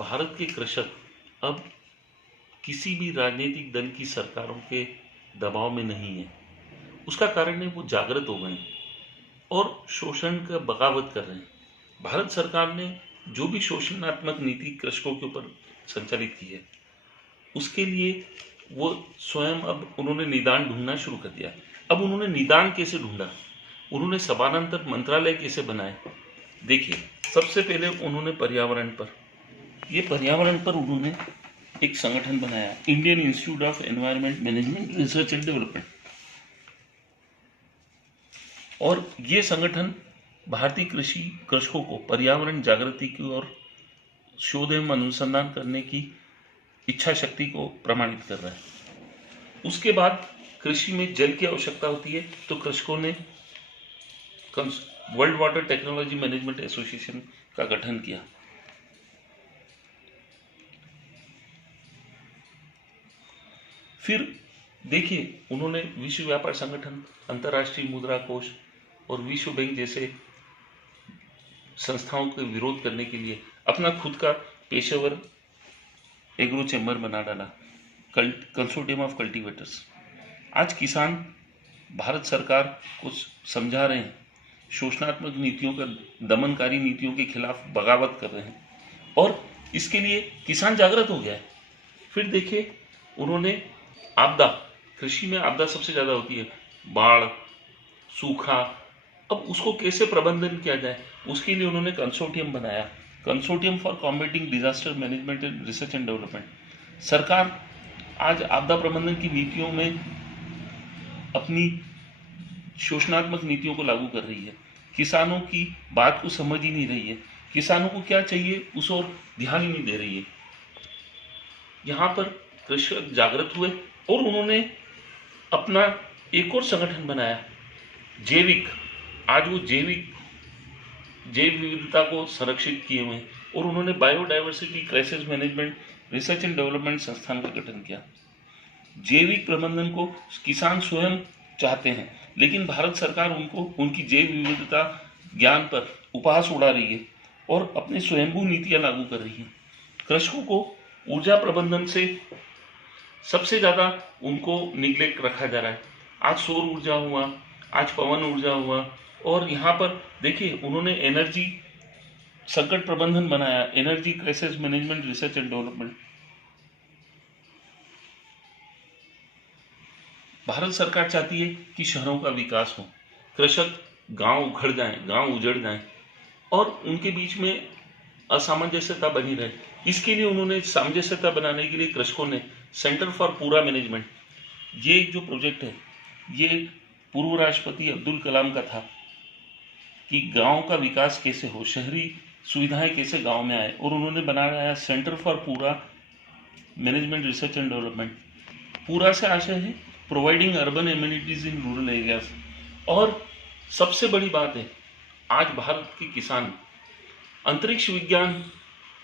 भारत के कृषक अब किसी भी राजनीतिक दल की सरकारों के दबाव में नहीं है। उसका कारण है वो जागृत हो गए हैं और शोषण का बगावत कर रहे हैं। भारत सरकार ने जो भी शोषणात्मक नीति कृषकों के ऊपर संचालित की है, उसके लिए वो स्वयं अब उन्होंने निदान ढूंढना शुरू कर दिया। अब उन्होंने निदान कैसे ढूंढा, उन्होंने समानांतर मंत्रालय कैसे बनाए। देखिए, सबसे पहले उन्होंने पर्यावरण पर उन्होंने एक संगठन बनाया, Indian institute of environment management research and development. और ये संगठन भारतीय कृषकों को पर्यावरण जागृति की और शोध एवं अनुसंधान करने की इच्छा शक्ति को प्रमाणित कर रहा है। उसके बाद कृषि में जल की आवश्यकता होती है, तो कृषकों ने world water technology management association का गठन किया। फिर देखिए, उन्होंने विश्व व्यापार संगठन, अंतर्राष्ट्रीय मुद्रा कोष और विश्व बैंक जैसे संस्थाओं के विरोध करने के लिए अपना खुद का पेशेवर एग्रो चैम्बर बना डाला, कंसोर्टियम ऑफ कल्टीवेटर्स। आज किसान भारत सरकार को समझा रहे हैं, शोषणात्मक नीतियों का, दमनकारी नीतियों के खिलाफ बगावत कर रहे हैं और इसके लिए किसान जागृत हो गया है। फिर देखिए, उन्होंने आपदा, कृषि में आपदा सबसे ज्यादा होती है, बाढ़, सूखा। अब उसको कैसे प्रबंधन किया जाए, उसके लिए उन्होंने कंसोर्टियम बनाया, consortium for combating disaster management and research and development. सरकार आज आपदा प्रबंधन की नीतियों में अपनी शोषणात्मक नीतियों को लागू कर रही है, किसानों की बात को समझ ही नहीं रही है, किसानों को क्या चाहिए उस ओर ध्यान ही नहीं दे रही है। यहाँ पर कृषक जागृत हुए और उन्होंने अपना एक और संगठन बनाया, जैविक। आज वो जैव विविधता को संरक्षित किए हुए हैं और उन्होंने biodiversity crisis management research and development संस्थान का गठन किया। जैविक प्रबंधन को किसान स्वयं चाहते हैं, लेकिन भारत सरकार उनको उनकी जैव विविधता ज्ञान पर उपहास उड़ा रही है और अपनी स्वयंभू नीतियां लागू कर रही है। कृषकों को ऊर्जा प्रबंधन से सबसे ज्यादा उनको निग्लेक्ट रखा जा रहा है। आज सौर ऊर्जा हुआ, आज पवन ऊर्जा हुआ, और यहाँ पर देखिए उन्होंने एनर्जी संकट प्रबंधन बनाया, energy crisis management research and development. Bharat सरकार चाहती है कि शहरों का विकास हो, कृषक गांव उखड़ जाएं, गांव उजड़ जाएं और उनके बीच में असामंजस्यता बनी रहे। इसके लिए उन्होंने सामंजस्यता बनाने के लिए कृषकों ने सेंटर फॉर पूरा मैनेजमेंट, ये जो प्रोजेक्ट है, ये पूर्व राष्ट्रपति अब्दुल कलाम का था कि गांव का विकास कैसे हो, शहरी सुविधाएं कैसे गांव में आए, और उन्होंने बनाया सेंटर फॉर पूरा मैनेजमेंट रिसर्च एंड डेवलपमेंट। पूरा से आशय है providing urban amenities in rural areas. और सबसे बड़ी बात है, आज भारत के किसान अंतरिक्ष विज्ञान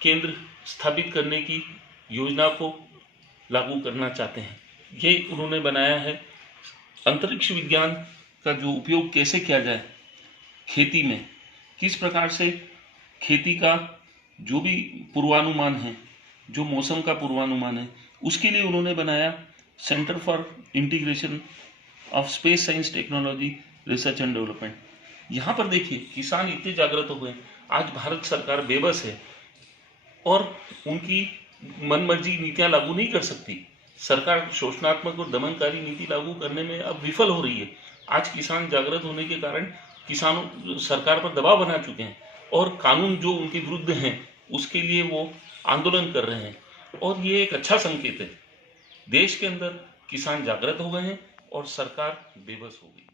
केंद्र स्थापित करने की योजना को लागू करना चाहते हैं। ये उन्होंने बनाया है, अंतरिक्ष विज्ञान का जो उपयोग कैसे किया जाए खेती में, किस प्रकार से खेती का जो भी पूर्वानुमान है, जो मौसम का पूर्वानुमान है, उसके लिए उन्होंने बनाया centre for integration of space science technology research and development. यहाँ पर देखिए, किसान इतने जागृत हो गए, आज भारत सरकार बेबस है और उनकी मनमर्जी नीतियां लागू नहीं कर सकती। सरकार शोषणात्मक और दमनकारी नीति लागू करने में अब विफल हो रही है। आज किसान जागृत होने के कारण किसानों सरकार पर दबाव बना चुके हैं और कानून जो उनके विरुद्ध हैं उसके लिए वो आंदोलन कर रहे हैं, और ये एक अच्छा संकेत है। देश के अंदर किसान जागृत हो गए हैं और सरकार बेबस हो गई।